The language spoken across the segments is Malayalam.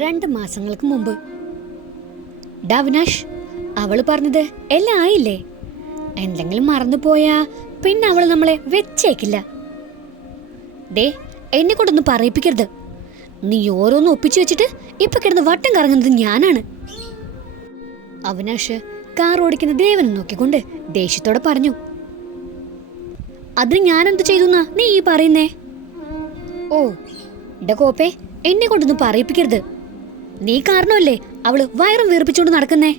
2 മാസങ്ങൾക്ക് മുമ്പ്. ഡാവിനാഷ്, അവള് പറഞ്ഞത് എല്ലാം ആയില്ലേ? എന്തെങ്കിലും മറന്നുപോയാ പിന്നെ അവള് നമ്മളെ വെച്ചേക്കില്ല. ദേ, എന്നെ കൊണ്ടൊന്നും പറയിപ്പിക്കരുത്. നീ ഓരോന്നും ഒപ്പിച്ചു വെച്ചിട്ട് ഇപ്പൊ കിടന്ന് വട്ടം കറങ്ങുന്നത് ഞാനാണ്. അവിനാഷ് കാർ ഓടിക്കുന്ന ദേവനെ നോക്കിക്കൊണ്ട് ദേഷ്യത്തോടെ പറഞ്ഞു. അതിന് ഞാനെന്ത് ചെയ്തുന്നാ നീ ഈ പറയുന്നേ? ഓ എന്റെ കോപ്പേ, എന്നെ കൊണ്ടൊന്നും പറയിപ്പിക്കരുത്. നീ കാരണമല്ലേ അവള് വയറും വീർപ്പിച്ചോണ്ട് നടക്കുന്നേ.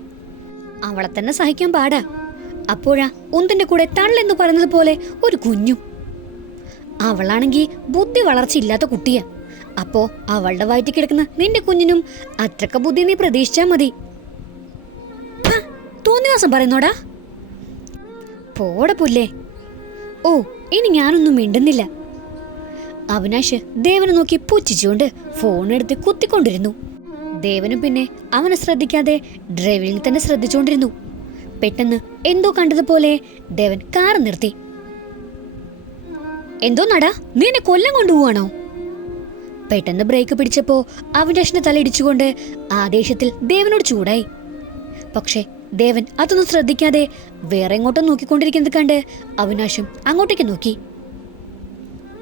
അവളെ തന്നെ സഹിക്കാൻ പാടാ. അപ്പോഴാ ഒന്നിന്റെ കൂടെ തള്ളെന്ന് പറയുന്നത് പോലെ ഒരു കുഞ്ഞും. അവളാണെങ്കി ബുദ്ധി വളർച്ചയില്ലാത്ത കുട്ടിയാ. അപ്പോ അവളുടെ വയറ്റിൽ കിടക്കുന്ന നിന്റെ കുഞ്ഞിനും അത്രക്ക ബുദ്ധി നീ പ്രതീക്ഷിച്ചാ മതി. തോന്നിവാസം പറയുന്നോടാ. പോടെ പുല്ലേ. ഓ, ഇനി ഞാനൊന്നും മിണ്ടുന്നില്ല. അവിനാഷ് ദേവനെ നോക്കി പുച്ഛിച്ചുകൊണ്ട് ഫോണെടുത്ത് കുത്തിക്കൊണ്ടിരുന്നു. ദേവനും പിന്നെ അവനെ ശ്രദ്ധിക്കാതെ ഡ്രൈവിംഗിൽ തന്നെ ശ്രദ്ധിച്ചുകൊണ്ടിരുന്നു. പെട്ടെന്ന് എന്തോ കണ്ടതുപോലെ ദേവൻ കാർ നിർത്തി. എന്തോ നടാ, നീ എന്നെ കൊല്ലം കൊണ്ടുപോവാണോ? പെട്ടെന്ന് ബ്രേക്ക് പിടിച്ചപ്പോ അവിനാഷിന്റെ തല ഇടിച്ചുകൊണ്ട് ആദേശത്തിൽ ദേവനോട് ചൂടായി. പക്ഷെ ദേവൻ അതൊന്നും ശ്രദ്ധിക്കാതെ വേറെ എങ്ങോട്ടും നോക്കിക്കൊണ്ടിരിക്കുന്നത് കണ്ട് അവിനാശും അങ്ങോട്ടേക്ക് നോക്കി.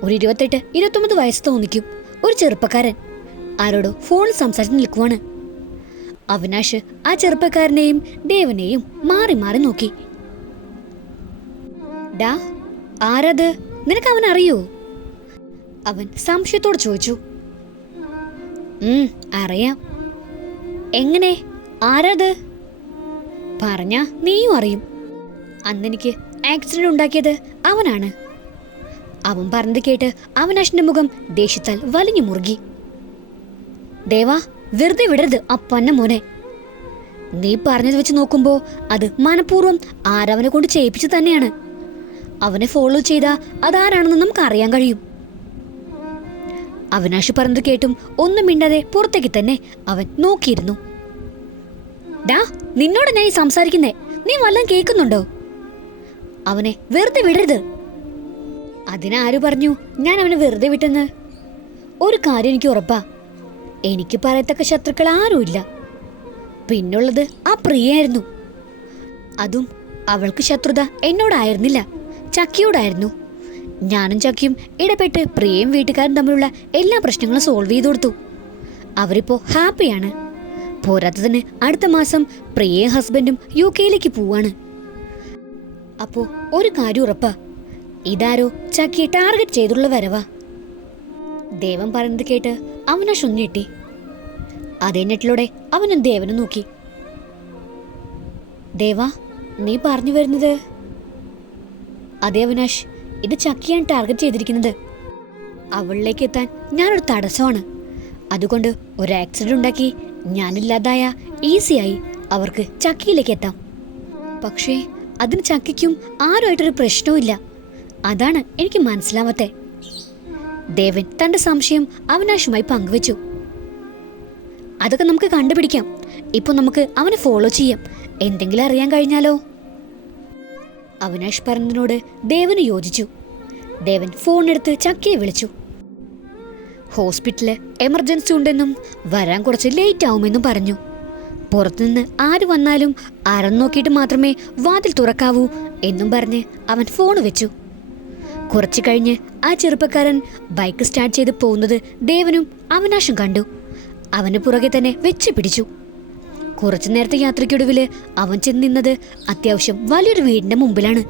ഒരു 28-29 വയസ്സ് തോന്നിക്കും ഒരു ചെറുപ്പക്കാരൻ ആരോടോ ഫോണിൽ സംസാരിച്ച് നിൽക്കുവാണ്. അവിനാഷ് ആ ചെറുപ്പക്കാരനെയും ദേവനെയും മാറി മാറി നോക്കി. ഡാ, ആരത്? നിനക്ക് അവൻ അറിയോ? അവൻ സംശയത്തോട് ചോദിച്ചു. അറിയാം. എങ്ങനെ? ആരത്? പറഞ്ഞാ നീയും അറിയും. അന്നെനിക്ക് ആക്സിഡന്റ് ഉണ്ടാക്കിയത് അവനാണ്. അവൻ പറഞ്ഞത് കേട്ട് അവിനാഷിന്റെ മുഖം ദേഷ്യത്താൽ വലിഞ്ഞു മുറുകി. ദേവാ, വെറുതെ വിടരുത് ആ പന്ന മോനെ. നീ പറഞ്ഞത് വെച്ച് നോക്കുമ്പോ അത് മനഃപൂർവ്വം ആരവനെ കൊണ്ട് ചെയ്യിപ്പിച്ചു തന്നെയാണ്. അവനെ ഫോളോ ചെയ്താ അതാരാണെന്ന് നമുക്ക് അറിയാൻ കഴിയും. അവിനാഷ് പറഞ്ഞത് കേട്ടും ഒന്നും മിണ്ടാതെ പുറത്തേക്ക് തന്നെ അവൻ നോക്കിയിരുന്നു. ഡാ, നിന്നോട് ഞാൻ ഈ സംസാരിക്കുന്നേ. നീ വല്ലതും കേൾക്കുന്നുണ്ടോ? അവനെ വെറുതെ വിടരുത്. അതിനാര് പറഞ്ഞു ഞാൻ അവനെ വെറുതെ വിട്ടെന്ന്? ഒരു കാര്യം എനിക്ക് ഉറപ്പാ, എനിക്ക് പറയത്തക്ക ശത്രുക്കൾ ആരുമില്ല. പിന്നുള്ളത് ആ പ്രിയായിരുന്നു. അതും അവൾക്ക് ശത്രുത എന്നോടായിരുന്നില്ല, ചക്കിയോടായിരുന്നു. ഞാനും ചക്കിയും ഇടപെട്ട് പ്രിയയും വീട്ടുകാരും തമ്മിലുള്ള എല്ലാ പ്രശ്നങ്ങളും സോൾവ് ചെയ്തു കൊടുത്തു. അവരിപ്പോ ഹാപ്പിയാണ്. പോരാത്തതിന് അടുത്ത മാസം പ്രിയയും ഹസ്ബൻഡും UK പോവാണ്. അപ്പോ ഒരു കാര്യം ഉറപ്പാ, ഇതാരോ ചക്കിയെ ടാർഗറ്റ് ചെയ്തുള്ള വരവാ. ദേവൻ പറയുന്നത് കേട്ട് അവിനാഷ് ഒന്ന് ഞെട്ടി. അതേ ഞെട്ടിലൂടെ അവനും ദേവനെ നോക്കി. ദേവാ, നീ പറഞ്ഞു വരുന്നത്? അതെ അവിനാഷ്, ഇത് ചക്കിയാണ് ടാർഗറ്റ് ചെയ്തിരിക്കുന്നത്. അവളിലേക്ക് എത്താൻ ഞാനൊരു തടസ്സമാണ്. അതുകൊണ്ട് ഒരു ആക്സിഡന്റ് ഉണ്ടാക്കി ഞാനില്ലാതായ ഈസിയായി അവർക്ക് ചക്കിയിലേക്ക് എത്താം. പക്ഷേ അതിന് ചക്കിക്കും ആരുമായിട്ടൊരു പ്രശ്നവും ഇല്ല. അതാണ് എനിക്ക് മനസ്സിലാവാത്തെ. ദേവൻ തന്റെ സംശയം അവിനാഷുമായി പങ്കുവച്ചു. അതൊക്കെ നമുക്ക് കണ്ടുപിടിക്കാം. ഇപ്പൊ നമുക്ക് അവനെ ഫോളോ ചെയ്യാം. എന്തെങ്കിലും അറിയാൻ കഴിഞ്ഞാലോ? അവിനാഷ് പറഞ്ഞതിനോട് ദേവന് യോജിച്ചു. ദേവൻ ഫോണെടുത്ത് ചക്കിയെ വിളിച്ചു. ഹോസ്പിറ്റലില് എമർജൻസി ഉണ്ടെന്നും വരാൻ കുറച്ച് ലേറ്റ് ആവുമെന്നും പറഞ്ഞു. പുറത്തുനിന്ന് ആര് വന്നാലും ആരെന്ന് നോക്കിയിട്ട് മാത്രമേ വാതിൽ തുറക്കാവൂ എന്നും പറഞ്ഞ് അവൻ ഫോൺ വെച്ചു. കുറച്ചു കഴിഞ്ഞ് ആ ചെറുപ്പക്കാരൻ ബൈക്ക് സ്റ്റാർട്ട് ചെയ്ത് പോകുന്നത് ദേവനും അവിനാഷും കണ്ടു. അവന് പുറകെ തന്നെ വെച്ച് പിടിച്ചു. കുറച്ചു നേരത്തെ യാത്രയ്ക്കൊടുവില് അവൻ ചെന്ന് നിന്നത് അത്യാവശ്യം വലിയൊരു വീടിന്റെ മുമ്പിലാണ്.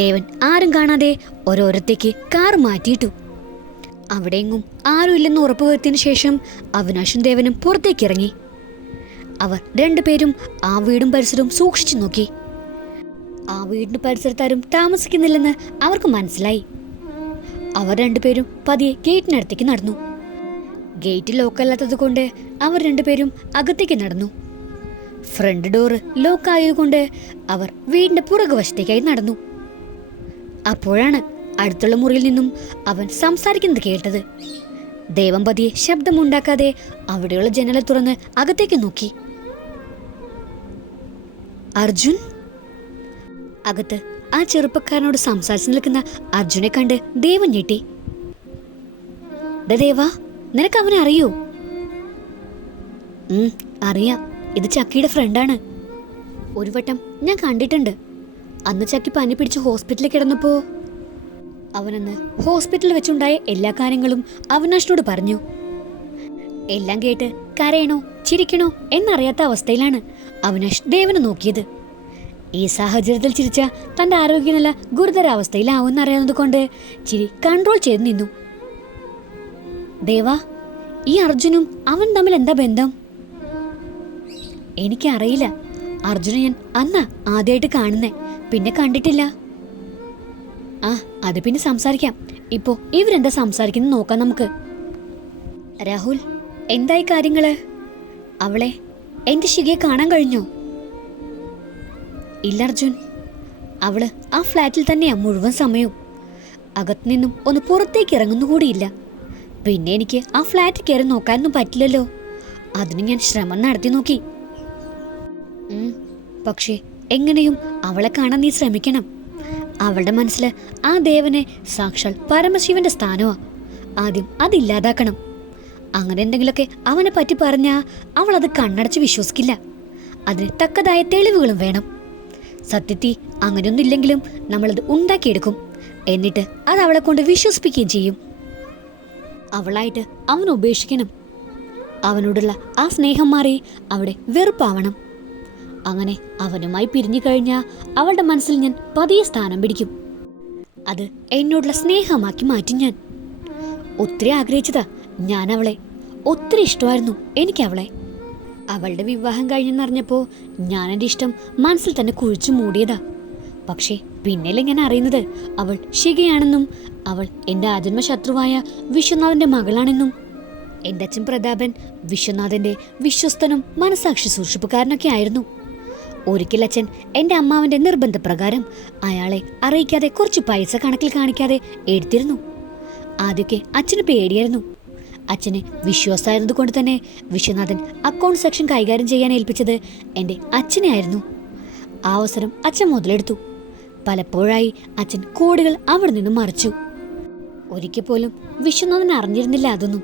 ദേവൻ ആരും കാണാതെ ഓരോരുത്തേക്ക് കാർ മാറ്റിയിട്ടു. അവിടെയെങ്ങും ആരും ഇല്ലെന്ന് ഉറപ്പുവരുത്തിയതിനു ശേഷം അവിനാഷും ദേവനും പുറത്തേക്ക് ഇറങ്ങി. അവർ രണ്ടുപേരും ആ വീടും പരിസരവും സൂക്ഷിച്ചു നോക്കി. ആ വീടിന്റെ പരിസരത്താരും താമസിക്കുന്നില്ലെന്ന് അവർക്ക് മനസ്സിലായി. അവർ രണ്ടുപേരും പതിയെ ഗേറ്റിനടുത്തേക്ക് നടന്നു. ഗേറ്റ് ലോക്കല്ലാത്തത് കൊണ്ട് അവർ രണ്ടുപേരും അകത്തേക്ക് നടന്നു. ഫ്രണ്ട് ഡോറ് ലോക്കായതുകൊണ്ട് അവർ വീടിന്റെ പുറകുവശത്തേക്കായി നടന്നു. അപ്പോഴാണ് അടുത്തുള്ള മുറിയിൽ നിന്നും അവൻ സംസാരിക്കുന്നത് കേട്ടത്. ദേവൻ പതിയെ ശബ്ദമുണ്ടാക്കാതെ അവിടെയുള്ള ജനൽ തുറന്ന് അകത്തേക്ക് നോക്കി. അർജുൻ? അകത്ത് ആ ചെറുപ്പക്കാരനോട് സംസാരിച്ചു നിൽക്കുന്ന അർജുനെ കണ്ട് ദേവൻ ഞെട്ടി. ദേവാ, നിനക്ക് അവനെ അറിയോ? അറിയാം, ഇത് ചക്കിയുടെ ഫ്രണ്ടാണ്. ഒരു വട്ടം ഞാൻ കണ്ടിട്ടുണ്ട്. അന്ന് ചക്കി പനി പിടിച്ച് ഹോസ്പിറ്റലിൽ കിടന്നപ്പോ അവനന്ന് ഹോസ്പിറ്റലിൽ വെച്ചുണ്ടായ എല്ലാ കാര്യങ്ങളും അവിനാഷിനോട് പറഞ്ഞു. എല്ലാം കേട്ട് കരയണോ ചിരിക്കണോ എന്നറിയാത്ത അവസ്ഥയിലാണ് അവിനാഷ് ദേവനെ നോക്കിയത്. ഈ സാഹചര്യത്തിൽ ചിരിച്ച തന്റെ ആരോഗ്യനില ഗുരുതരാവസ്ഥയിലാവുമെന്നറിയാവുന്നത് കൊണ്ട് ചിരി കൺട്രോൾ ചെയ്ത് നിന്നു. ദേവാ, ഈ അർജുനും അവൻ തമ്മിൽ എന്താ ബന്ധം? എനിക്കറിയില്ല. അർജുനെ ഞാൻ അന്നാ ആദ്യമായിട്ട് കാണുന്നേ, പിന്നെ കണ്ടിട്ടില്ല. അത് പിന്നെ സംസാരിക്കാം. ഇപ്പോ ഇവരെന്താ സംസാരിക്കുന്നത് നോക്കാം നമുക്ക്. രാഹുൽ, എന്തായി കാര്യങ്ങള്? അവളെ, എന്റെ ശിഖയെ കാണാൻ കഴിഞ്ഞോ? ഇല്ല അർജുൻ, അവള് ആ ഫ്ലാറ്റിൽ തന്നെയാ മുഴുവൻ സമയവും. അകത്തു നിന്നും ഒന്ന് പുറത്തേക്ക് ഇറങ്ങുന്നുകൂടിയില്ല. പിന്നെ എനിക്ക് ആ ഫ്ലാറ്റിൽ കയറി നോക്കാനൊന്നും പറ്റില്ലല്ലോ. അതിന് ഞാൻ ശ്രമം നടത്തി നോക്കി. പക്ഷേ എങ്ങനെയും അവളെ കാണാൻ നീ ശ്രമിക്കണം. അവളുടെ മനസ്സിൽ ആ ദേവനെ സാക്ഷാൽ പരമശിവന്റെ സ്ഥാനമാ. ആദ്യം അതില്ലാതാക്കണം. അങ്ങനെ എന്തെങ്കിലുമൊക്കെ അവനെ പറ്റി പറഞ്ഞാൽ അവൾ അത് കണ്ണടച്ച് വിശ്വസിക്കില്ല. അതിന് തക്കതായ തെളിവുകളും വേണം. സത്യത്തിൽ അങ്ങനെയൊന്നും ഇല്ലെങ്കിലും നമ്മളത് ഉണ്ടാക്കിയെടുക്കും. എന്നിട്ട് അത് അവളെ കൊണ്ട് വിശ്വസിപ്പിക്കുകയും ചെയ്യും. അവളായിട്ട് അവൻ ഉപേക്ഷിക്കണം. അവനോടുള്ള ആ സ്നേഹം മാറി അവിടെ വെറുപ്പാവണം. അങ്ങനെ അവനുമായി പിരിഞ്ഞു കഴിഞ്ഞാൽ അവളുടെ മനസ്സിൽ ഞാൻ പതിയെ സ്ഥാനം പിടിക്കും. അത് എന്നോടുള്ള സ്നേഹമാക്കി മാറ്റും. ഞാൻ ഒത്തിരി ആഗ്രഹിച്ചതാ. ഞാൻ അവളെ ഒത്തിരി ഇഷ്ടമായിരുന്നു എനിക്കവളെ. അവളുടെ വിവാഹം കഴിഞ്ഞെന്നറിഞ്ഞപ്പോ ഞാൻ എൻ്റെ ഇഷ്ടം മനസ്സിൽ തന്നെ കുഴിച്ചു മൂടിയതാ. പക്ഷേ പിന്നല്ലേ ഞാൻ അറിയുന്നത് അവൾ ശിഖയാണെന്നും അവൾ എൻ്റെ ആജന്മ ശത്രുവായ വിശ്വനാഥന്റെ മകളാണെന്നും. എൻ്റെ അച്ഛൻ പ്രതാപൻ വിശ്വനാഥന്റെ വിശ്വസ്തനും മനസാക്ഷി സൂക്ഷിപ്പുകാരനൊക്കെ ആയിരുന്നു. ഒരിക്കൽ അച്ഛൻ എൻ്റെ അമ്മാവന്റെ നിർബന്ധപ്രകാരം അയാളെ അറിയിക്കാതെ കുറച്ച് പൈസ കണക്കിൽ കാണിക്കാതെ എടുത്തിരുന്നു. ആദ്യമൊക്കെ അച്ഛന് പേടിയായിരുന്നു. അച്ഛന് വിശ്വാസമായിരുന്നത് കൊണ്ട് തന്നെ വിശ്വനാഥൻ അക്കൗണ്ട് സെക്ഷൻ കൈകാര്യം ചെയ്യാൻ ഏൽപ്പിച്ചത് എൻ്റെ അച്ഛനെ ആയിരുന്നു. ആ അവസരം അച്ഛൻ മുതലെടുത്തു. പലപ്പോഴായി അച്ഛൻ കോടികൾ അവിടെ നിന്നും മറിച്ചു. ഒരിക്കൽ പോലും വിശ്വനാഥൻ അറിഞ്ഞിരുന്നില്ല അതൊന്നും.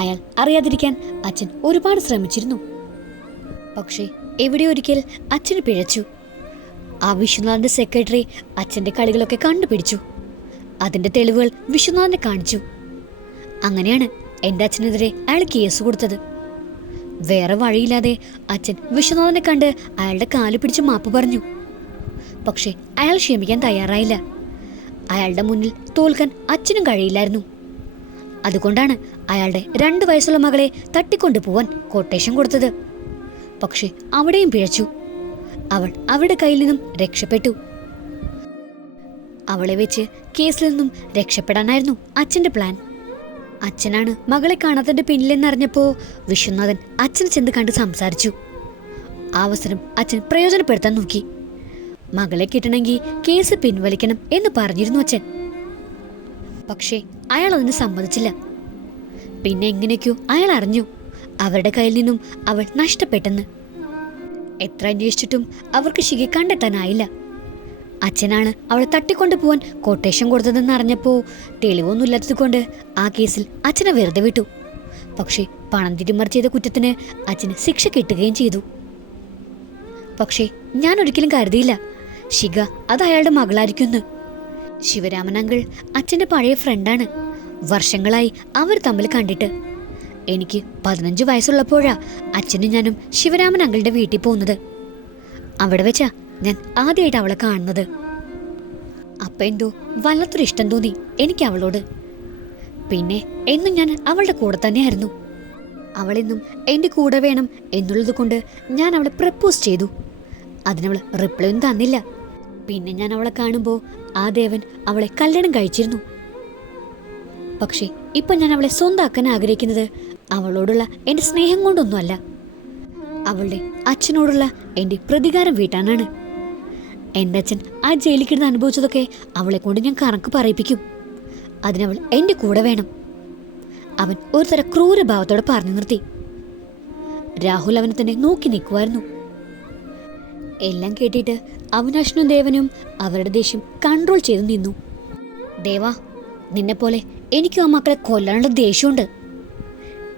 അയാൾ അറിയാതിരിക്കാൻ അച്ഛൻ ഒരുപാട് ശ്രമിച്ചിരുന്നു. പക്ഷേ എവിടെ ഒരിക്കൽ അച്ഛന് പിഴച്ചു. ആ വിശ്വനാഥന്റെ സെക്രട്ടറി അച്ഛൻ്റെ കളികളൊക്കെ കണ്ടുപിടിച്ചു. അതിൻ്റെ തെളിവുകൾ വിശ്വനാഥനെ കാണിച്ചു. അങ്ങനെയാണ് എൻ്റെ അച്ഛനെതിരെ അയാൾ കേസ് കൊടുത്തത്. വേറെ വഴിയില്ലാതെ അച്ഛൻ വിശ്വനാഥനെ കണ്ട് അയാളുടെ കാല് പിടിച്ച് മാപ്പ് പറഞ്ഞു. പക്ഷേ അയാൾ ക്ഷമിക്കാൻ തയ്യാറായില്ല. അയാളുടെ മുന്നിൽ തോൽക്കാൻ അച്ഛനും കഴിയില്ലായിരുന്നു. അതുകൊണ്ടാണ് അയാളുടെ 2 വയസ്സുള്ള മകളെ തട്ടിക്കൊണ്ടുപോവാൻ കൊട്ടേഷൻ കൊടുത്തത്. പക്ഷെ അവിടെയും പിഴച്ചു. അവൾ അവരുടെ കയ്യിൽ നിന്നും രക്ഷപ്പെട്ടു. അവളെ വെച്ച് കേസിൽ നിന്നും രക്ഷപ്പെടാനായിരുന്നു അച്ഛൻ്റെ പ്ലാൻ. അച്ഛനാണ് മകളെ കാണാത്തതിന്റെ പിന്നിലെന്നറിഞ്ഞപ്പോ വിശ്വനാഥൻ അച്ഛനെ ചെന്ന് കണ്ട് സംസാരിച്ചു. ആ അവസരം അച്ഛൻ പ്രയോജനപ്പെടുത്താൻ നോക്കി. മകളെ കിട്ടണമെങ്കിൽ കേസ് പിൻവലിക്കണം എന്ന് പറഞ്ഞിരുന്നു അച്ഛൻ. പക്ഷേ അയാൾ അതിന് സമ്മതിച്ചില്ല. പിന്നെ എങ്ങനെയൊക്കെയോ അയാൾ അറിഞ്ഞു അവരുടെ കയ്യിൽ നിന്നും അവൾ നഷ്ടപ്പെട്ടെന്ന്. എത്ര അന്വേഷിച്ചിട്ടും അവർക്ക് ശിഖയെ കണ്ടെത്താനായില്ല. അച്ഛനാണ് അവളെ തട്ടിക്കൊണ്ടുപോവാൻ കൊട്ടേഷൻ കൊടുത്തതെന്ന് അറിഞ്ഞപ്പോൾ തെളിവൊന്നുമില്ലാത്തത് കൊണ്ട് ആ കേസിൽ അച്ഛനെ വെറുതെ വിട്ടു. പക്ഷേ പണം തിരിമറി ചെയ്ത കുറ്റത്തിന് അച്ഛന് ശിക്ഷ കിട്ടുകയും ചെയ്തു. പക്ഷേ ഞാൻ ഒരിക്കലും കരുതിയില്ല ശിഖ അത് അയാളുടെ മകളായിരിക്കുമെന്ന്. ശിവരാമൻ അങ്കിൾ അച്ഛൻ്റെ പഴയ ഫ്രണ്ടാണ്. വർഷങ്ങളായി അവർ തമ്മിൽ കണ്ടിട്ട്. എനിക്ക് 15 വയസ്സുള്ളപ്പോഴാ അച്ഛനും ഞാനും ശിവരാമൻ അങ്കിളുടെ വീട്ടിൽ പോകുന്നത്. അവിടെ വെച്ചാ ഞാൻ ആദ്യമായിട്ട് അവളെ കാണുന്നത്. അപ്പം എന്തോ വല്ലാത്തൊരു ഇഷ്ടം തോന്നി എനിക്ക് അവളോട്. പിന്നെ എന്നും ഞാൻ അവളുടെ കൂടെ തന്നെയായിരുന്നു. അവളെന്നും എൻ്റെ കൂടെ വേണം എന്നുള്ളത് കൊണ്ട് ഞാൻ അവളെ പ്രപ്പോസ് ചെയ്തു. അതിനവൾ റിപ്ലൈ ഒന്നും തന്നില്ല. പിന്നെ ഞാൻ അവളെ കാണുമ്പോൾ ആ ദേവൻ അവളെ കല്യാണം കഴിച്ചിരുന്നു. പക്ഷേ ഇപ്പം ഞാൻ അവളെ സ്വന്തമാക്കാൻ ആഗ്രഹിക്കുന്നത് അവളോടുള്ള എൻ്റെ സ്നേഹം കൊണ്ടൊന്നുമല്ല, അവളുടെ അച്ഛനോടുള്ള എൻ്റെ പ്രതികാരം വീട്ടാനാണ്. എൻ്റെ അച്ഛൻ ആ ജയിലിൽ കിടന്ന് അനുഭവിച്ചതൊക്കെ അവളെ കൊണ്ട് ഞാൻ കണക്ക് പറയിപ്പിക്കും. അതിനവൾ എൻ്റെ കൂടെ വേണം. അവൻ ഒരു തരം ക്രൂരഭാവത്തോടെ പറഞ്ഞു നിർത്തി. രാഹുൽ അവനെ തന്നെ നോക്കി നിൽക്കുമായിരുന്നു. എല്ലാം കേട്ടിട്ട് അവിനാശനും ദേവനും അവരുടെ ദേഷ്യം കൺട്രോൾ ചെയ്തു നിന്നു. ദേവാ, നിന്നെപ്പോലെ എനിക്കും ആ മക്കളെ കൊല്ലാനുള്ള ദേഷ്യമുണ്ട്.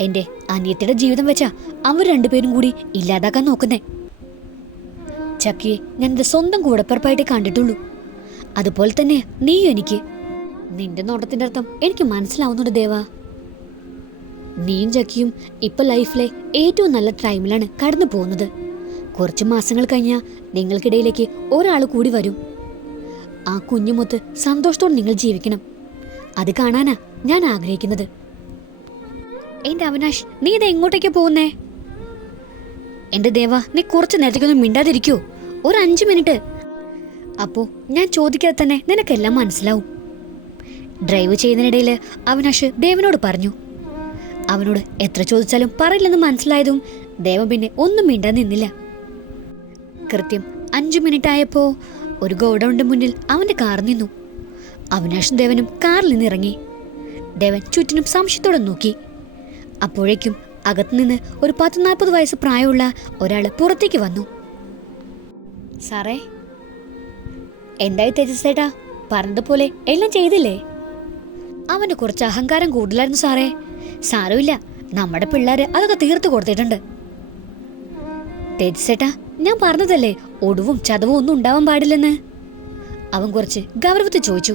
എൻ്റെ അനിയത്തിയുടെ ജീവിതം വെച്ചാ അവർ രണ്ടുപേരും കൂടി ഇല്ലാതാക്കാൻ നോക്കുന്നേ. ചക്കിയെ ഞാൻ എൻ്റെ സ്വന്തം കൂടപ്പിറപ്പായിട്ട് കണ്ടിട്ടുള്ളൂ. അതുപോലെ തന്നെ നീയും എനിക്ക്. നിന്റെ നോട്ടത്തിൻ്റെ അർത്ഥം എനിക്ക് മനസ്സിലാവുന്നുണ്ട് ദേവാ. നീയും ചക്കിയും ഇപ്പൊ ലൈഫിലെ ഏറ്റവും നല്ല ടൈമിലാണ് കടന്നു പോകുന്നത്. കുറച്ച് മാസങ്ങൾ കഴിഞ്ഞാൽ നിങ്ങൾക്കിടയിലേക്ക് ഒരാൾ കൂടി വരും. ആ കുഞ്ഞുമൊത്ത് സന്തോഷത്തോടെ നിങ്ങൾ ജീവിക്കണം. അത് കാണാനാ ഞാൻ ആഗ്രഹിക്കുന്നത്. എന്റെ അവിനാഷ്, നീ ഇത് എങ്ങോട്ടേക്കാ പോകുന്നേ? എന്റെ ദേവ, നീ കുറച്ച് നേരത്തേക്കൊന്നും മിണ്ടാതിരിക്കൂ. ഒരു 5 മിനിറ്റ്. അപ്പോ ഞാൻ ചോദിക്കാതെ തന്നെ നിനക്കെല്ലാം മനസ്സിലാവും. ഡ്രൈവ് ചെയ്യുന്നതിനിടയിൽ അവിനാഷ് ദേവനോട് പറഞ്ഞു. അവനോട് എത്ര ചോദിച്ചാലും പറയില്ലെന്ന് മനസ്സിലായതും ദേവൻ പിന്നെ ഒന്നും മിണ്ടാൻ നിന്നില്ല. കൃത്യം 5 മിനിറ്റ് ആയപ്പോ ഒരു ഗോഡൌണിന്റെ മുന്നിൽ അവന്റെ കാർ നിന്നു. അവിനാഷും ദേവനും കാറിൽ നിന്നിറങ്ങി. ദേവൻ ചുറ്റിനും സംശയത്തോടെ നോക്കി. അപ്പോഴേക്കും അകത്തുനിന്ന് ഒരു 10-40 വയസ്സ് പ്രായമുള്ള ഒരാൾ പുറത്തേക്ക് വന്നു. സാറേ, എന്തായി തേജസ്സേട്ടാ? പറഞ്ഞതുപോലെ എല്ലാം ചെയ്തില്ലേ? അവന് കുറച്ച് അഹങ്കാരം കൂടുതലായിരുന്നു സാറേ. സാരമില്ല, നമ്മുടെ പിള്ളേര് അതൊക്കെ തീർത്തു കൊടുത്തിട്ടുണ്ട്. തേജസ്സേട്ടാ, ഞാൻ പറഞ്ഞതല്ലേ ഒടുവും ചതവും ഒന്നും ഉണ്ടാവാൻ പാടില്ലെന്ന്. അവൻ കുറച്ച് ഗൗരവത്തിൽ ചോദിച്ചു.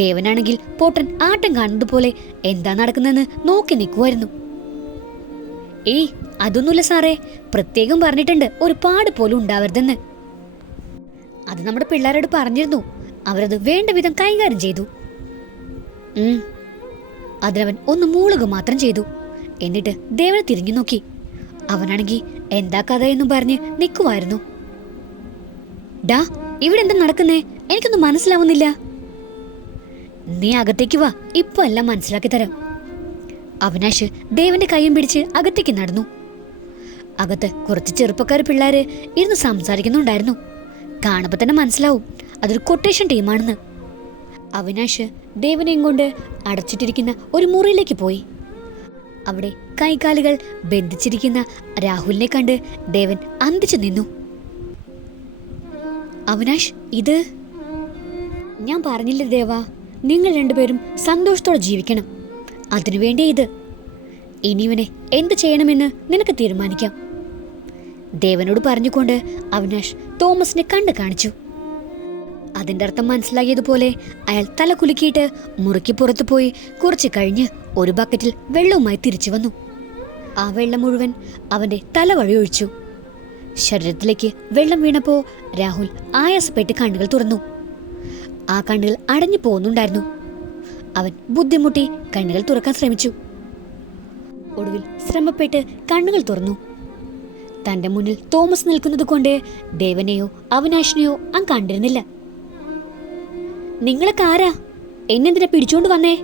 ദേവനാണെങ്കിൽ പോട്ടൻ ആട്ടം കാണുന്നത് പോലെ എന്താ നടക്കുന്നതെന്ന് നോക്കി നിൽക്കുമായിരുന്നു. ഏയ്, അതൊന്നുമില്ല സാറേ. പ്രത്യേകം പറഞ്ഞിട്ടുണ്ട് ഒരു പാട് പോലും ഉണ്ടാവരുതെന്ന്. അത് നമ്മുടെ പിള്ളേരോട് പറഞ്ഞിരുന്നു. അവരത് വേണ്ട വിധം കൈകാര്യം ചെയ്തു. അതിനവൻ ഒന്ന് മൂളുക മാത്രം ചെയ്തു. എന്നിട്ട് ദേവനെ തിരിഞ്ഞു നോക്കി. അവനാണെങ്കിൽ എന്താ കഥ എന്നും പറഞ്ഞ് നിൽക്കുമായിരുന്നു. ഡാ, ഇവിടെ എന്താ നടക്കുന്നേ? എനിക്കൊന്നും മനസ്സിലാവുന്നില്ല. നീ അകത്തേക്ക് വാ, ഇപ്പൊ എല്ലാം മനസ്സിലാക്കി തരാം. അവിനാഷ് ദേവന്റെ കൈയും പിടിച്ച് അകത്തേക്ക് നടന്നു. അകത്ത് കുറച്ച് ചെറുപ്പക്കാർ പിള്ളേര് ഇരുന്ന് സംസാരിക്കുന്നുണ്ടായിരുന്നു. കാണുമ്പോ തന്നെ മനസ്സിലാവും അതൊരു കൊട്ടേഷൻ ടീമാണെന്ന്. അവിനാഷ് ദേവനെയും കൊണ്ട് അടച്ചിട്ടിരിക്കുന്ന ഒരു മുറിയിലേക്ക് പോയി. അവിടെ കൈകാലുകൾ ബന്ധിച്ചിരിക്കുന്ന രാഹുലിനെ കണ്ട് ദേവൻ അന്തിച്ചു നിന്നു. അവിനാഷ്, ഇത് ഞാൻ പറഞ്ഞില്ലേ ദേവാ, നിങ്ങൾ രണ്ടുപേരും സന്തോഷത്തോടെ ജീവിക്കണം. അതിനുവേണ്ടി ഇത്. ഇനി ഇവനെ എന്ത് ചെയ്യണമെന്ന് നിനക്ക് തീരുമാനിക്കാം. ദേവനോട് പറഞ്ഞുകൊണ്ട് അവിനാഷ് തോമസിനെ കണ്ടു കാണിച്ചു. അതിന്റെ അർത്ഥം മനസ്സിലാക്കിയതുപോലെ അയാൾ തല കുലുക്കിയിട്ട് മുറിക്ക് പുറത്തു പോയി കുറച്ച് കഴിഞ്ഞ് ഒരു ബക്കറ്റിൽ വെള്ളവുമായി തിരിച്ചു വന്നു. ആ വെള്ളം മുഴുവൻ അവന്റെ തല വഴി ഒഴിച്ചു. ശരീരത്തിലേക്ക് വെള്ളം വീണപ്പോ രാഹുൽ ആയാസപ്പെട്ട് കണ്ണുകൾ തുറന്നു. ആ കണ്ണുകൾ അടഞ്ഞു പോകുന്നുണ്ടായിരുന്നു. അവൻ ബുദ്ധിമുട്ടി കണ്ണുകൾ തുറക്കാൻ ശ്രമിച്ചു. ഒടുവിൽ ശ്രമപ്പെട്ട് കണ്ണുകൾ തുറന്നു. തന്റെ മുന്നിൽ തോമസ് നിൽക്കുന്നത് കൊണ്ട് ദേവനെയോ അവിനാശിനെയോ അവൻ കണ്ടിരുന്നില്ല. നിങ്ങളൊക്കെ ആരാ? എന്നെന്തിനാ പിടിച്ചോണ്ട് വന്നേ?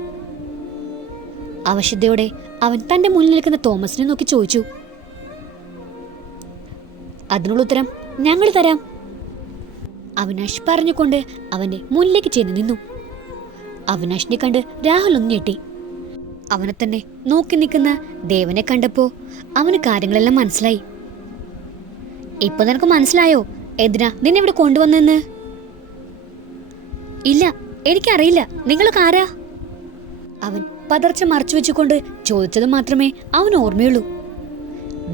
അവശതയോടെ അവൻ തന്റെ മുന്നിൽ നിൽക്കുന്ന തോമസിനെ നോക്കി ചോദിച്ചു. അതിനുള്ള ഉത്തരം ഞങ്ങൾ തരാം. അവിനാഷ് പറഞ്ഞുകൊണ്ട് അവന്റെ മുന്നിലേക്ക് ചെന്ന് നിന്നു. അവിനാഷിനെ കണ്ട് രാഹുൽ ഒന്ന് ഞെട്ടി. അവനെ തന്നെ നോക്കി നിൽക്കുന്ന ദേവനെ കണ്ടപ്പോ അവന് കാര്യങ്ങളെല്ലാം മനസ്സിലായി. ഇപ്പൊ നിനക്ക് മനസ്സിലായോ എന്തിനാ നിന്നെ ഇവിടെ കൊണ്ടുവന്നെന്ന്? ഇല്ല, എനിക്കറിയില്ല. നിങ്ങളൊക്കെ ആരാ? അവൻ പതർച്ച മറച്ചു വെച്ചുകൊണ്ട് ചോദിച്ചത് മാത്രമേ അവന് ഓർമ്മയുള്ളൂ.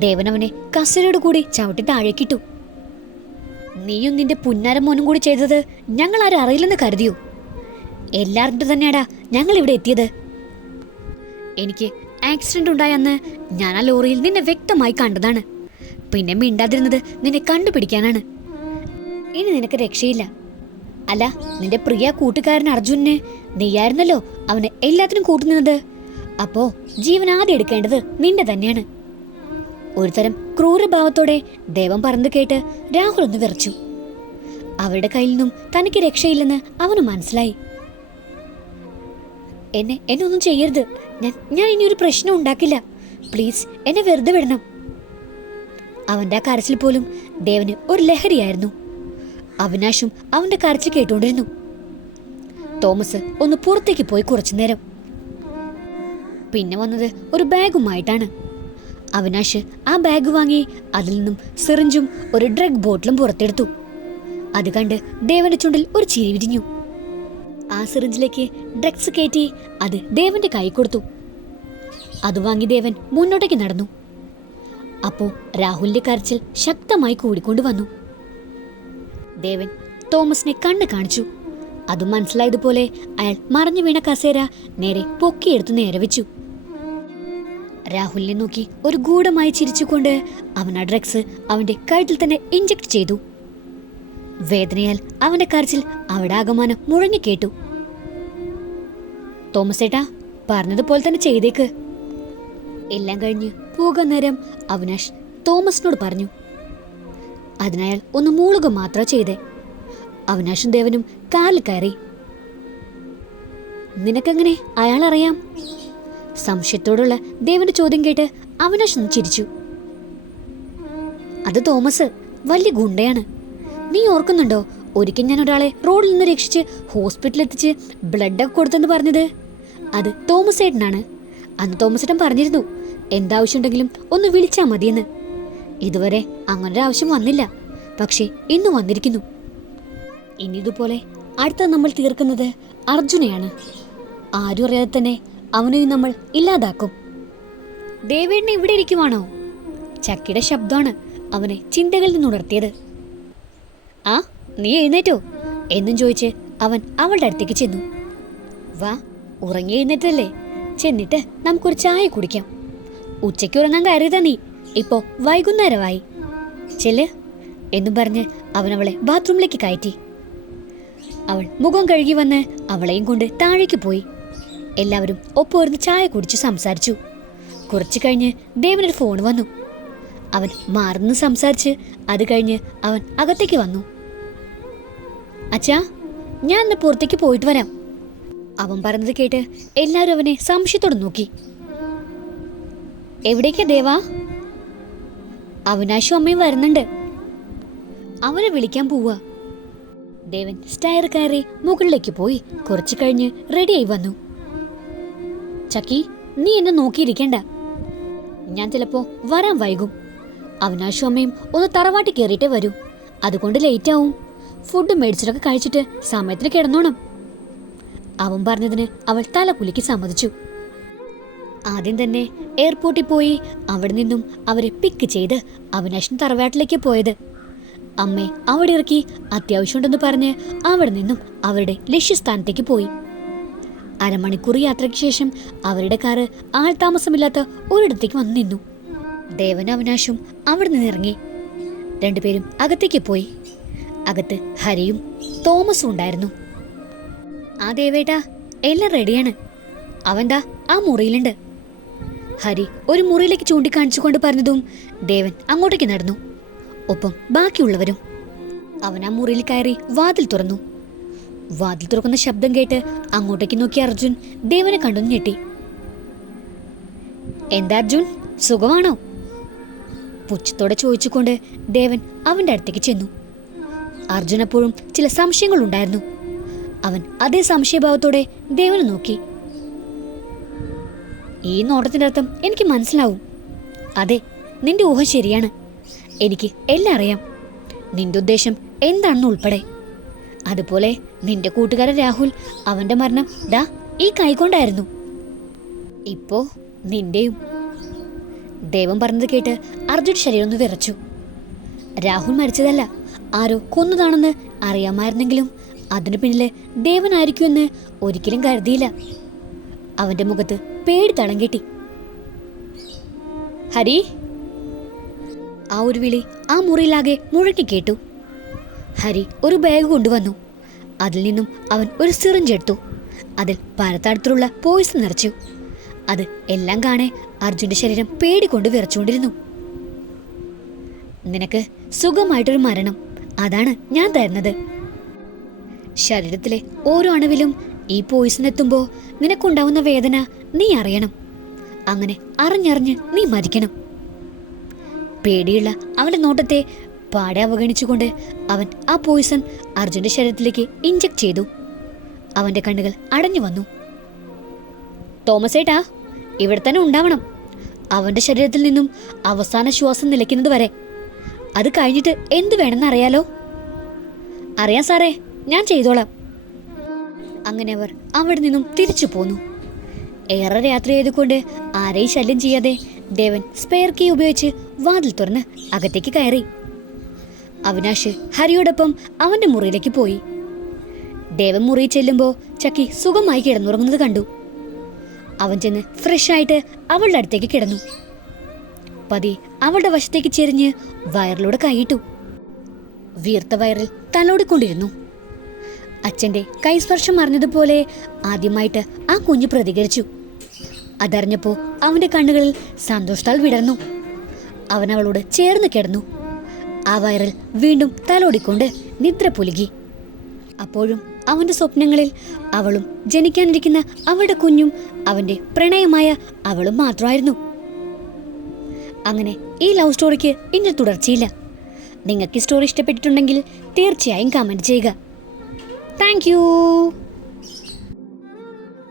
ദേവൻ അവനെ കസരയോട് കൂടി ചവിട്ടി താഴേക്കിട്ടു. നീയും നിന്റെ പുന്നാര മോനും കൂടി ചെയ്തത് ഞങ്ങൾ ആരും അറിയില്ലെന്ന് കരുതിയോ? എല്ലാവരുടെ തന്നെയാടാ ഞങ്ങൾ ഇവിടെ എത്തിയത്. എനിക്ക് ആക്സിഡന്റ് ഉണ്ടായ അന്ന് ഞാൻ ആ ലോറിയിൽ നിന്നെ വ്യക്തമായി കണ്ടതാണ്. പിന്നെ മിണ്ടാതിരുന്നത് നിന്നെ കണ്ടുപിടിക്കാനാണ്. ഇനി നിനക്ക് രക്ഷയില്ല. അല്ല, നിന്റെ പ്രിയ കൂട്ടുകാരൻ അർജുനെ നീയായിരുന്നല്ലോ അവന് എല്ലാത്തിനും കൂട്ടുന്നത്. അപ്പോ ജീവൻ ആദ്യം എടുക്കേണ്ടത് നിന്റെ തന്നെയാണ്. ഒരു തരം ക്രൂരഭാവത്തോടെ ദേവൻ പറഞ്ഞത് കേട്ട് രാഹുൽ ഒന്ന് വിറച്ചു. അവരുടെ കയ്യിൽ നിന്നും തനിക്ക് രക്ഷയില്ലെന്ന് അവന് മനസ്സിലായി. എന്നെ ഒന്നും ചെയ്യരുത്. ഞാൻ ഇനി ഒരു പ്രശ്നം ഉണ്ടാക്കില്ല. പ്ലീസ്, എന്നെ വെറുതെ വിടണം. അവന്റെ ആ കരച്ചിൽ പോലും ദേവന് ഒരു ലഹരിയായിരുന്നു. അവിനാശും അവന്റെ കരച്ചിൽ കേട്ടുകൊണ്ടിരുന്നു. തോമസ് ഒന്ന് പുറത്തേക്ക് പോയി കുറച്ചു നേരം. പിന്നെ വന്നത് ഒരു ബാഗുമായിട്ടാണ്. അവിനാഷ് ആ ബാഗ് വാങ്ങി അതിൽ നിന്നും സിറിഞ്ചും ഒരു ഡ്രഗ് ബോട്ടിലും പുറത്തെടുത്തു. അത് കണ്ട് ദേവന്റെ ചുണ്ടിൽ ഒരു ചിരി വിരിഞ്ഞു. ആ സിറിഞ്ചിലേക്ക് ഡ്രഗ്സ് കയറ്റി അത് ദേവന്റെ കൈ കൊടുത്തു. അത് വാങ്ങി ദേവൻ മുന്നോട്ടേക്ക് നടന്നു. അപ്പോ രാഹുലിന്റെ കരച്ചിൽ ശക്തമായി കൂടിക്കൊണ്ടു വന്നു. ദേവൻ തോമസിനെ കണ്ണ് കാണിച്ചു. അത് മനസ്സിലായതുപോലെ അയാൾ മറഞ്ഞു വീണ കസേര നേരെ പൊക്കിയെടുത്ത് നേരെ വെച്ചു. രാഹുലിനെ നോക്കി ഒരു ഗൂഢമായി ചിരിച്ചുകൊണ്ട് അവൻ ആ ഡ്രഗ്സ് അവന്റെ കഴുത്തിൽ തന്നെ ഇഞ്ചക്ട് ചെയ്തു. വേദനയാൽ അവന്റെ കരച്ചിൽ അവിടെ ആകമാനം മുഴങ്ങിക്കേട്ടു. തോമസ് ഏട്ടാ, പറഞ്ഞതുപോലെ തന്നെ ചെയ്തേക്ക്. എല്ലാം കഴിഞ്ഞ് പോകാൻ നേരം അവിനാഷ് തോമസിനോട് പറഞ്ഞു. അതിനയാൾ ഒന്ന് മൂളുക മാത്രം ചെയ്തേ. അവിനാഷും ദേവനും കാലിൽ കയറി. നിനക്കെങ്ങനെ അയാളറിയാം? സംശയത്തോടുള്ള ദേവന്റെ ചോദ്യം കേട്ട് അവിനാഷ് ഒന്ന് ചിരിച്ചു. അത് തോമസ് വലിയ ഗുണ്ടയാണ്. നീ ഓർക്കുന്നുണ്ടോ ഒരിക്കൽ ഞാൻ ഒരാളെ റോഡിൽ നിന്ന് രക്ഷിച്ച് ഹോസ്പിറ്റലിൽ എത്തിച്ച് ബ്ലഡൊക്കെ കൊടുത്തെന്ന് പറഞ്ഞത്? അത് തോമസ് ഏട്ടനാണ്. അന്ന് തോമസ് ഏട്ടൻ പറഞ്ഞിരുന്നു എന്താവശ്യമുണ്ടെങ്കിലും ഒന്ന് വിളിച്ചാൽ മതിയെന്ന്. ഇതുവരെ അങ്ങനൊരു ആവശ്യം വന്നില്ല, പക്ഷേ ഇന്ന് വന്നിരിക്കുന്നു. ഇനി ഇതുപോലെ അടുത്ത നമ്മൾ തീർക്കുന്നത് അർജുനെയാണ്. ആരും അറിയാതെ തന്നെ അവനെയും നമ്മൾ ഇല്ലാതാക്കും. ദേവേട്ടനെ ഇവിടെ ഇരിക്കുവാണോ? ചക്കിയുടെ ശബ്ദമാണ് അവനെ ചിന്തകളിൽ നിന്നുണർത്തിയത്. ആ, നീ എഴുന്നേറ്റോ എന്നും ചോദിച്ച് അവൻ അവളുടെ അടുത്തേക്ക് ചെന്നു. വാ, ഉറങ്ങി എഴുന്നേറ്റല്ലേ, ചെന്നിട്ട് നമുക്കൊരു ചായ കുടിക്കാം. ഉച്ചയ്ക്ക് ഉറങ്ങാൻ കയറിയതാ നീ, ഇപ്പോ വൈകുന്നേരമായി. ചെല്ല് എന്നും പറഞ്ഞ് അവൻ അവളെ ബാത്റൂമിലേക്ക് കയറ്റി. അവൾ മുഖം കഴുകി വന്ന് അവളെയും കൊണ്ട് താഴേക്ക് പോയി. എല്ലാവരും ഒപ്പം ചായ കുടിച്ച് സംസാരിച്ചു. കുറച്ചു കഴിഞ്ഞ് ദേവനൊരു ഫോൺ വന്നു. അവൻ മാറുന്നു സംസാരിച്ച് അത് കഴിഞ്ഞ് അവൻ അകത്തേക്ക് വന്നു. അച്ഛാ, ഞാൻ ഇന്ന് പുറത്തേക്ക് പോയിട്ട് വരാം. അവൻ പറഞ്ഞത് കേട്ട് എല്ലാവരും അവനെ സംശയത്തോടെ നോക്കി. എവിടേക്കാ ദേവാ? അവിനാശും അമ്മയും വരുന്നുണ്ട്, അവരെ വിളിക്കാൻ പോവാ. ദേവൻ സ്റ്റയർ കയറി മുകളിലേക്ക് പോയി കുറച്ചു കഴിഞ്ഞ് റെഡിയായി വന്നു. ചക്കി, നീ എന്നെ നോക്കിയിരിക്കണ്ട, ഞാൻ ചിലപ്പോ വരാൻ വൈകും. അവിനാശും അമ്മയും ഒന്ന് തറവാട്ടി കയറിയിട്ടേ വരൂ, അതുകൊണ്ട് ലേറ്റ് ആവും. ഫുഡ് മേടിച്ചിട്ടൊക്കെ കഴിച്ചിട്ട് സമയത്തിന് കിടന്നോണം. അവൻ പറഞ്ഞതിന് അവൾ തല കുലുക്കി സമ്മതിച്ചു. ആദ്യം തന്നെ എയർപോർട്ടിൽ പോയി അവിടെ നിന്നും അവരെ പിക്ക് ചെയ്ത് അവിനാശൻ തറവാട്ടിലേക്ക് പോയത്. അമ്മയെ അവിടെ ഇറക്കി അത്യാവശ്യമുണ്ടെന്ന് പറഞ്ഞ് അവിടെ നിന്നും അവരുടെ ലക്ഷ്യസ്ഥാനത്തേക്ക് പോയി. അരമണിക്കൂർ യാത്രയ്ക്ക് ശേഷം അവരുടെ കാറ് ആൾ താമസമില്ലാത്ത ഒരിടത്തേക്ക് വന്നു നിന്നു. ദേവനും അവിനാശും അവിടെ നിന്ന് ഇറങ്ങി. രണ്ടുപേരും അകത്തേക്ക് പോയി. അകത്ത് ഹരിയും തോമസും ഉണ്ടായിരുന്നു. ആ ദേവേട്ടാ, എല്ലാം റെഡിയാണ്. അവൻതാ ആ മുറിയിലുണ്ട്. ഹരി ഒരു മുറിയിലേക്ക് ചൂണ്ടിക്കാണിച്ചുകൊണ്ട് പറഞ്ഞതും ദേവൻ അങ്ങോട്ടേക്ക് നടന്നു. ഒപ്പം ബാക്കിയുള്ളവരും. അവൻ ആ മുറിയിൽ കയറി വാതിൽ തുറന്നു. വാതിൽ തുറക്കുന്ന ശബ്ദം കേട്ട് അങ്ങോട്ടേക്ക് നോക്കിയ അർജുൻ ദേവനെ കണ്ടു ഞെട്ടി. എന്താ അർജുൻ, സുഖമാണോ? പുച്ഛത്തോടെ ചോദിച്ചുകൊണ്ട് ദേവൻ അവന്റെ അടുത്തേക്ക് ചെന്നു. അർജുൻ അപ്പോഴും ചില സംശയങ്ങൾ ഉണ്ടായിരുന്നു. അവൻ അതേ സംശയഭാവത്തോടെ ദേവനെ നോക്കി. ഈ നോട്ടത്തിന്റെ അർത്ഥം എനിക്ക് മനസ്സിലാവും. അതെ, നിന്റെ ഊഹം ശരിയാണ്. എനിക്ക് എല്ലാം അറിയാം, നിന്റെ ഉദ്ദേശം എന്താണെന്ന് ഉൾപ്പെടെ. അതുപോലെ നിന്റെ കൂട്ടുകാരൻ രാഹുൽ, അവന്റെ മരണം ദാ ഈ കൈകൊണ്ടായിരുന്നു. ഇപ്പോ നിന്റെയും. ദേവൻ പറഞ്ഞത് കേട്ട് അർജുൻ ശരീരം ഒന്ന് വിറച്ചു. രാഹുൽ മരിച്ചതല്ല, ആരോ കൊന്നതാണെന്ന് അറിയാമായിരുന്നെങ്കിലും അതിനു പിന്നില് ദേവനായിരിക്കുമെന്ന് ഒരിക്കലും കരുതിയില്ല. അവന്റെ മുഖത്ത് പേടി തളം കെട്ടി. ഹരി! ആ ഒരു വിളി ആ മുറിയിലാകെ മുഴക്കി കേട്ടു. ഹരി ഒരു ബാഗ് കൊണ്ടുവന്നു. അതിൽ നിന്നും അവൻ ഒരു സിറിഞ്ച് എടുത്തു. അതിൽ പലതരത്തിലുള്ള പോയിസൺ നിറച്ചു. അത് എല്ലാം കാണെ അർജുന്റെ ശരീരം പേടികൊണ്ട് വിറച്ചുകൊണ്ടിരുന്നു. നിനക്ക് സുഖമായിട്ടൊരു മരണം, അതാണ് ഞാൻ തരുന്നത്. ശരീരത്തിലെ ഓരോ അണുവിലും ഈ പോയിസൺ എത്തുമ്പോൾ നിനക്കുണ്ടാവുന്ന വേദന നീ അറിയണം. അങ്ങനെ അറിഞ്ഞറിഞ്ഞ് നീ മരിക്കണം. പേടിയുള്ള അവന്റെ നോട്ടത്തെ പാടെ അവഗണിച്ചുകൊണ്ട് അവൻ ആ പോയിസൺ അർജുന്റെ ശരീരത്തിലേക്ക് ഇഞ്ചക്ട് ചെയ്തു. അവന്റെ കണ്ണുകൾ അടഞ്ഞു വന്നു. തോമസ് ഏട്ടാ, ഇവിടെ തന്നെ ഉണ്ടാവണം. അവന്റെ ശരീരത്തിൽ നിന്നും അവസാന ശ്വാസം നിലയ്ക്കുന്നത് വരെ. അത് കഴിഞ്ഞിട്ട് എന്ത് വേണമെന്ന് അറിയാലോ? അറിയാം സാറേ, ഞാൻ ചെയ്തോളാം. അങ്ങനെ അവർ അവിടെ നിന്നും തിരിച്ചു പോന്നു. ഏറെ രാത്രി ആയതുകൊണ്ട് ആരെയും ശല്യം ചെയ്യാതെ ദേവൻ സ്പെയർ കീ ഉപയോഗിച്ച് വാതിൽ തുറന്ന് അകത്തേക്ക് കയറി. അവിനാഷ് ഹരിയോടൊപ്പം അവന്റെ മുറിയിലേക്ക് പോയി. ദേവൻ മുറിയിൽ ചെല്ലുമ്പോൾ ചക്കി സുഖമായി കിടന്നുറങ്ങുന്നത് കണ്ടു. അവൻ ചെന്ന് ഫ്രഷായിട്ട് അവളുടെ അടുത്തേക്ക് കിടന്നു. പതി അവളുടെ വശത്തേക്ക് ചെരിഞ്ഞ് വയറിലൂടെ കൈയിട്ടു. വീർത്ത വയറിൽ തലോടിക്കൊണ്ടിരുന്നു. അച്ഛൻ്റെ കൈസ്പർശം അറിഞ്ഞതുപോലെ ആദ്യമായിട്ട് ആ കുഞ്ഞു പ്രതികരിച്ചു. അതറിഞ്ഞപ്പോൾ അവൻ്റെ കണ്ണുകളിൽ സന്തോഷത്താൽ വിടർന്നു. അവൻ അവളോട് ചേർന്ന് കിടന്നു. ആ വയറിൽ വീണ്ടും തലോടിക്കൊണ്ട് നിദ്ര പുലുകി. അപ്പോഴും അവൻ്റെ സ്വപ്നങ്ങളിൽ അവളും ജനിക്കാനിരിക്കുന്ന അവളുടെ കുഞ്ഞും അവൻ്റെ പ്രണയമായ അവളും മാത്രമായിരുന്നു. അങ്ങനെ ഈ ലവ് സ്റ്റോറിക്ക് ഇനി തുടർച്ചയില്ല. നിങ്ങൾക്ക് ഈ സ്റ്റോറി ഇഷ്ടപ്പെട്ടിട്ടുണ്ടെങ്കിൽ തീർച്ചയായും കമൻറ്റ് ചെയ്യുക. Thank you.